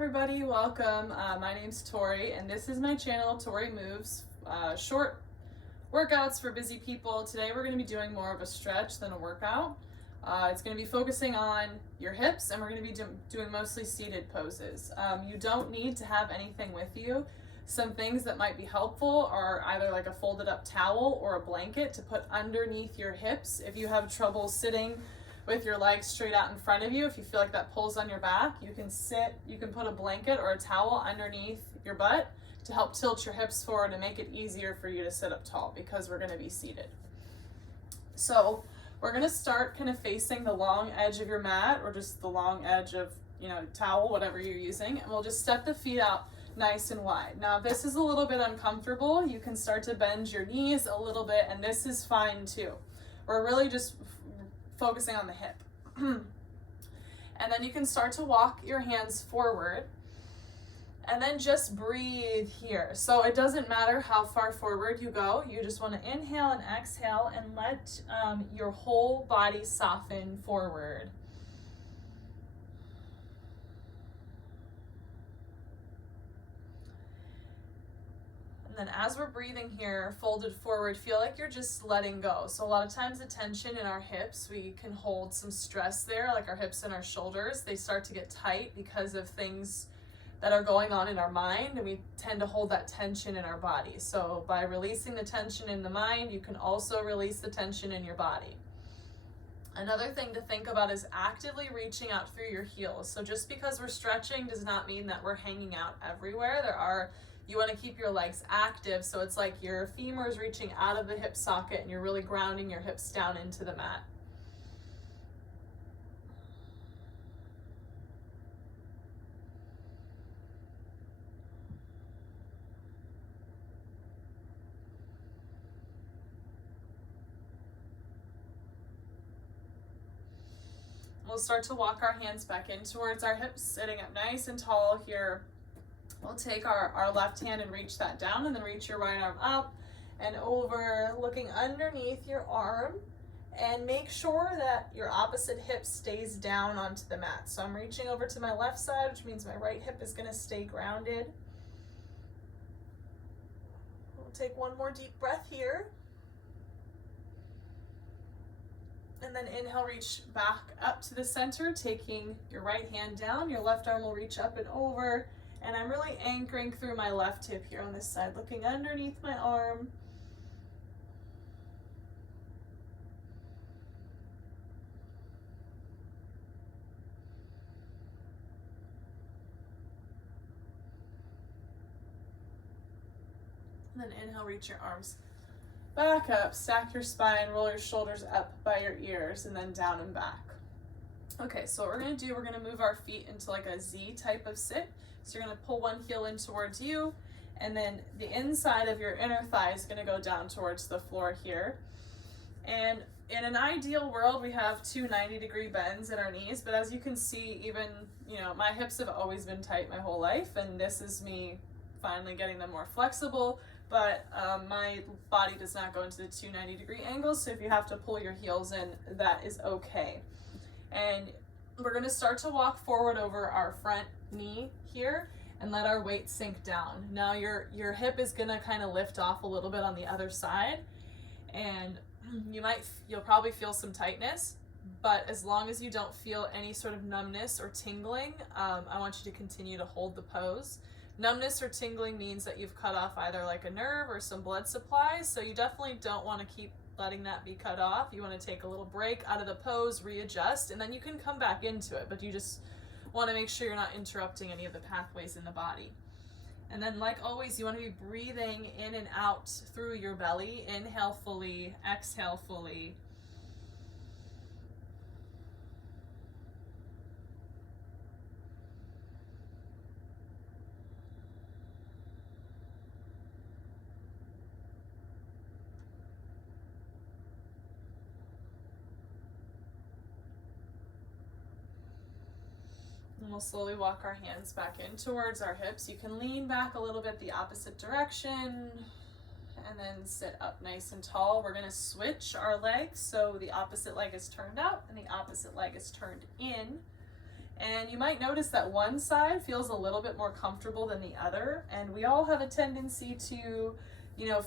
everybody, welcome. My name's Tori and this is my channel, Tori Moves, short workouts for busy people. Today we're going to be doing more of a stretch than a workout. It's going to be focusing on your hips and we're going to be doing mostly seated poses. You don't need to have anything with you. Some things that might be helpful are either like a folded up towel or a blanket to put underneath your hips if you have trouble sitting with your legs straight out in front of you. If you feel like that pulls on your back, you can put a blanket or a towel underneath your butt to help tilt your hips forward and make it easier for you to sit up tall because we're going to be seated. So we're going to start kind of facing the long edge of your mat or just the long edge of, towel, whatever you're using, and we'll just step the feet out nice and wide. Now, if this is a little bit uncomfortable, you can start to bend your knees a little bit, and this is fine too. We're really just focusing on the hip. And then you can start to walk your hands forward and then just breathe here. So it doesn't matter how far forward you go. You just want to inhale and exhale and let your whole body soften forward. And then as we're breathing here, folded forward, feel like you're just letting go. So a lot of times the tension in our hips, we can hold some stress there, like our hips and our shoulders. They start to get tight because of things that are going on in our mind, and we tend to hold that tension in our body. So by releasing the tension in the mind, you can also release the tension in your body. Another thing to think about is actively reaching out through your heels. So just because we're stretching does not mean that we're hanging out everywhere. You want to keep your legs active, so it's like your femur is reaching out of the hip socket and you're really grounding your hips down into the mat. We'll start to walk our hands back in towards our hips, sitting up nice and tall here. We'll take our left hand and reach that down, and then reach your right arm up and over, looking underneath your arm, and make sure that your opposite hip stays down onto the mat. So I'm reaching over to my left side, which means my right hip is going to stay grounded. We'll take one more deep breath here. And then inhale, reach back up to the center, taking your right hand down. Your left arm will reach up and over. And I'm really anchoring through my left hip here on this side, looking underneath my arm. And then inhale, reach your arms back up, stack your spine, roll your shoulders up by your ears, and then down and back. Okay, so what we're going to do, we're going to move our feet into like a Z type of sit. So you're going to pull one heel in towards you, and then the inside of your inner thigh is going to go down towards the floor here. And in an ideal world, we have two 90-degree bends in our knees, but as you can see, even, my hips have always been tight my whole life, and this is me finally getting them more flexible, but my body does not go into the two 90-degree angles, so if you have to pull your heels in, that is okay. And we're going to start to walk forward over our front knee here and let our weight sink down. Now your hip is going to kind of lift off a little bit on the other side, and you'll probably feel some tightness, but as long as you don't feel any sort of numbness or tingling, I want you to continue to hold the pose. Numbness or tingling means that you've cut off either like a nerve or some blood supply, so you definitely don't want to keep letting that be cut off. You want to take a little break out of the pose, readjust, and then you can come back into it, but you just want to make sure you're not interrupting any of the pathways in the body. And then, like always, you want to be breathing in and out through your belly. Inhale fully, exhale fully. And we'll slowly walk our hands back in towards our hips. You can lean back a little bit the opposite direction and then sit up nice and tall. We're going to switch our legs, so the opposite leg is turned out and the opposite leg is turned in. And you might notice that one side feels a little bit more comfortable than the other. And we all have a tendency to,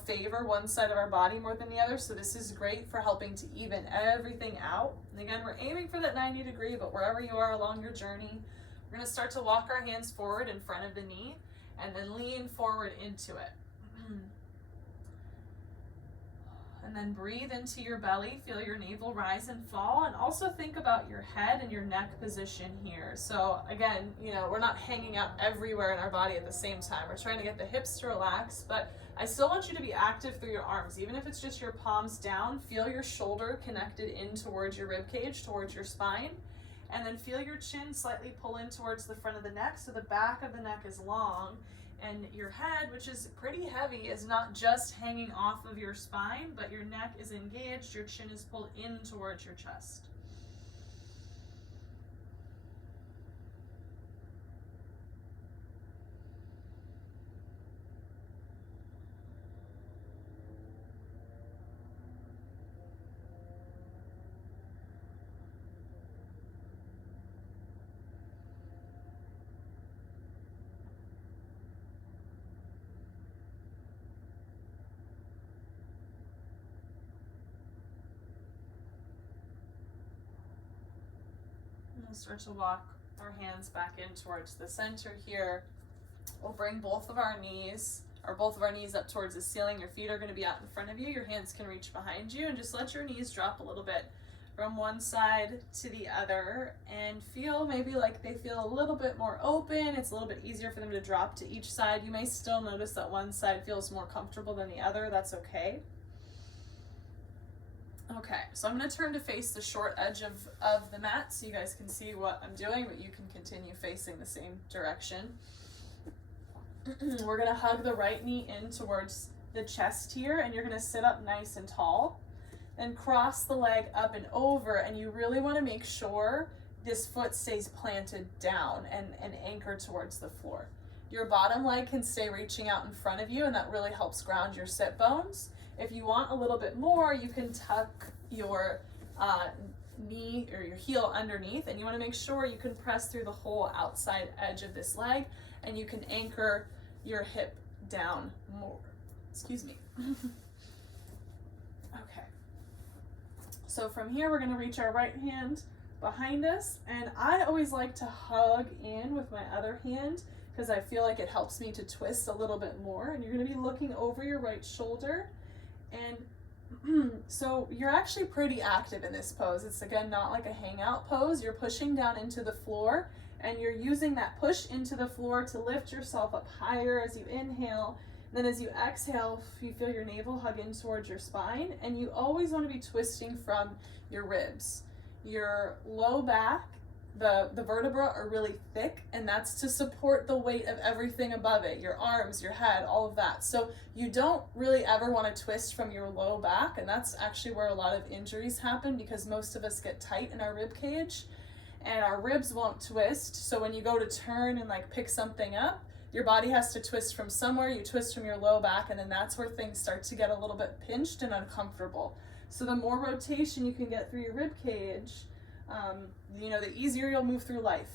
favor one side of our body more than the other. So this is great for helping to even everything out. And again, we're aiming for that 90 degree, but wherever you are along your journey, we're gonna start to walk our hands forward in front of the knee and then lean forward into it. And then breathe into your belly, feel your navel rise and fall, and also think about your head and your neck position here. So again, we're not hanging out everywhere in our body at the same time. We're trying to get the hips to relax, but I still want you to be active through your arms. Even if it's just your palms down, feel your shoulder connected in towards your rib cage, towards your spine, and then feel your chin slightly pull in towards the front of the neck so the back of the neck is long. And your head, which is pretty heavy, is not just hanging off of your spine, but your neck is engaged, your chin is pulled in towards your chest. We'll start to walk our hands back in towards the center here. We'll bring both of our knees up towards the ceiling. Your feet are going to be out in front of you. Your hands can reach behind you, and just let your knees drop a little bit from one side to the other, and feel maybe like they feel a little bit more open. It's a little bit easier for them to drop to each side. You may still notice that one side feels more comfortable than the other. That's okay. Okay, so I'm going to turn to face the short edge of the mat so you guys can see what I'm doing, but you can continue facing the same direction. We're going to hug the right knee in towards the chest here, and you're going to sit up nice and tall. Then cross the leg up and over, and you really want to make sure this foot stays planted down and anchored towards the floor. Your bottom leg can stay reaching out in front of you, and that really helps ground your sit bones. If you want a little bit more, you can tuck your knee or your heel underneath, and you want to make sure you can press through the whole outside edge of this leg, and you can anchor your hip down more. Excuse me. Okay. So from here, we're going to reach our right hand behind us, and I always like to hug in with my other hand because I feel like it helps me to twist a little bit more. And you're going to be looking over your right shoulder. And so you're actually pretty active in this pose. It's again not like a hangout pose. You're pushing down into the floor, and you're using that push into the floor to lift yourself up higher as you inhale. Then as you exhale, you feel your navel hug in towards your spine, and you always want to be twisting from your ribs. Your low back, the vertebrae are really thick, and that's to support the weight of everything above it, your arms, your head, all of that. So you don't really ever want to twist from your low back, and that's actually where a lot of injuries happen because most of us get tight in our rib cage and our ribs won't twist. So when you go to turn and like pick something up, your body has to twist from somewhere. You twist from your low back, and then that's where things start to get a little bit pinched and uncomfortable. So the more rotation you can get through your rib cage, the easier you'll move through life.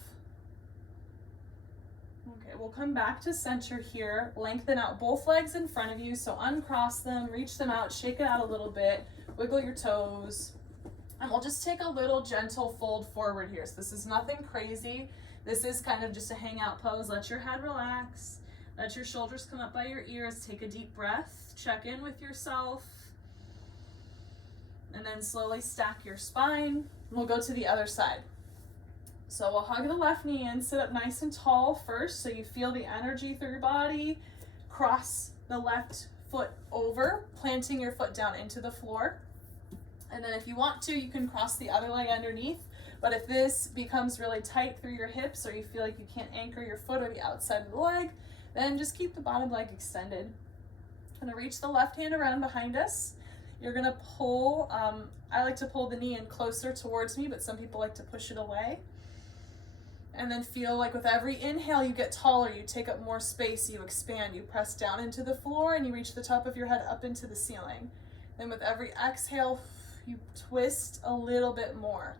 Okay, we'll come back to center here. Lengthen out both legs in front of you. So uncross them, reach them out, shake it out a little bit, wiggle your toes. And we'll just take a little gentle fold forward here. So this is nothing crazy. This is kind of just a hangout pose. Let your head relax. Let your shoulders come up by your ears. Take a deep breath. Check in with yourself. And then slowly stack your spine. We'll go to the other side. So we'll hug the left knee in, sit up nice and tall first so you feel the energy through your body. Cross the left foot over, planting your foot down into the floor. And then if you want to, you can cross the other leg underneath. But if this becomes really tight through your hips or you feel like you can't anchor your foot or the outside of the leg, then just keep the bottom leg extended. I'm gonna reach the left hand around behind us. You're gonna pull, I like to pull the knee in closer towards me, but some people like to push it away. And then feel like with every inhale, you get taller, you take up more space, you expand, you press down into the floor, and you reach the top of your head up into the ceiling. Then with every exhale, you twist a little bit more.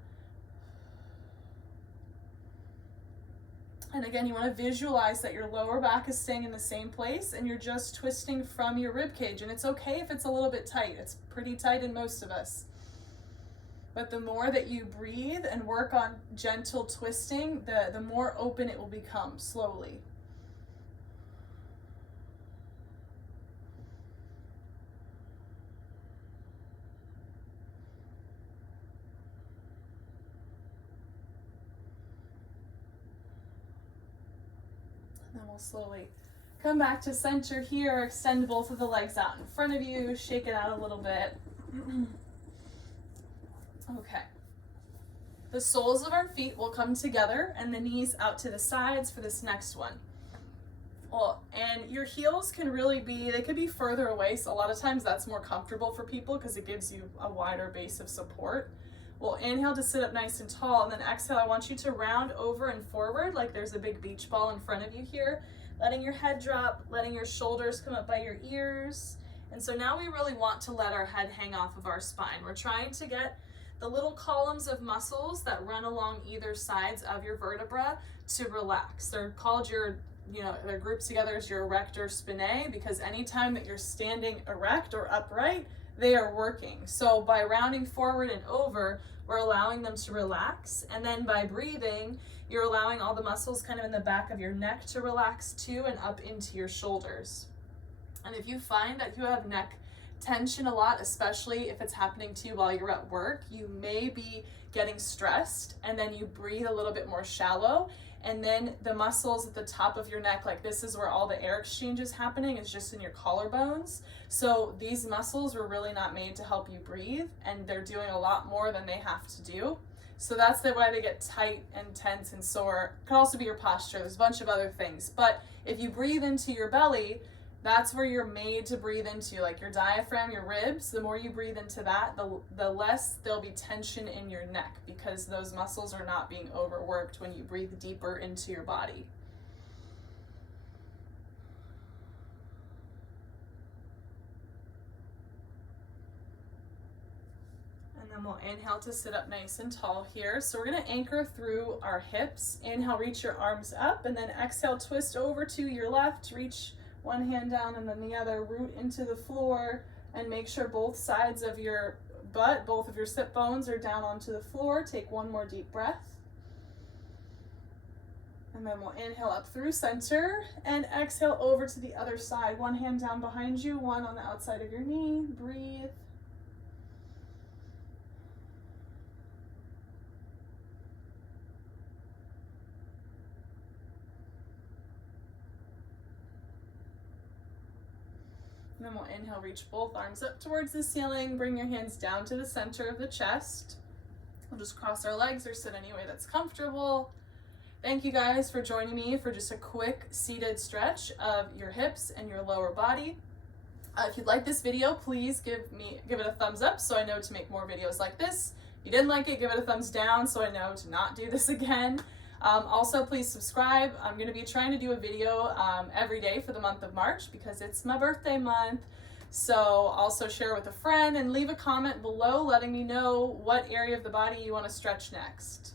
And again, you want to visualize that your lower back is staying in the same place and you're just twisting from your rib cage. And it's okay if it's a little bit tight. It's pretty tight in most of us. But the more that you breathe and work on gentle twisting, the more open it will become slowly. And then we'll slowly come back to center here, extend both of the legs out in front of you, shake it out a little bit. Okay. The soles of our feet will come together and the knees out to the sides for this next one. Well, and your heels can really be, they could be further away, so a lot of times that's more comfortable for people because it gives you a wider base of support. We'll inhale to sit up nice and tall, and then exhale, I want you to round over and forward like there's a big beach ball in front of you here, letting your head drop, letting your shoulders come up by your ears. And so now we really want to let our head hang off of our spine. We're trying to get the little columns of muscles that run along either sides of your vertebra to relax. They're called they're grouped together as your erector spinae, because anytime that you're standing erect or upright, they are working. So by rounding forward and over, we're allowing them to relax. And then by breathing, you're allowing all the muscles kind of in the back of your neck to relax too and up into your shoulders. And if you find that you have neck tension a lot, especially if it's happening to you while you're at work, you may be getting stressed, and then you breathe a little bit more shallow, and then the muscles at the top of your neck, like this is where all the air exchange is happening, is just in your collarbones. So these muscles were really not made to help you breathe, and they're doing a lot more than they have to do. So that's why they get tight and tense and sore. It could also be your posture. There's a bunch of other things. But if you breathe into your belly, that's where you're made to breathe into, like your diaphragm, your ribs. The more you breathe into that, the less there'll be tension in your neck, because those muscles are not being overworked when you breathe deeper into your body. And then we'll inhale to sit up nice and tall here. So we're going to anchor through our hips. Inhale, reach your arms up, and then exhale, twist over to your left, reach one hand down and then the other, root into the floor, and make sure both sides of your butt, both of your sit bones are down onto the floor. Take one more deep breath. And then we'll inhale up through center and exhale over to the other side. One hand down behind you, one on the outside of your knee. Breathe. And then we'll inhale, reach both arms up towards the ceiling, bring your hands down to the center of the chest. We'll just cross our legs or sit any way that's comfortable. Thank you guys for joining me for just a quick seated stretch of your hips and your lower body. If you'd like this video, please give it a thumbs up so I know to make more videos like this. If you didn't like it, give it a thumbs down so I know to not do this again. Also, please subscribe. I'm going to be trying to do a video every day for the month of March because it's my birthday month. So also share with a friend and leave a comment below letting me know what area of the body you want to stretch next.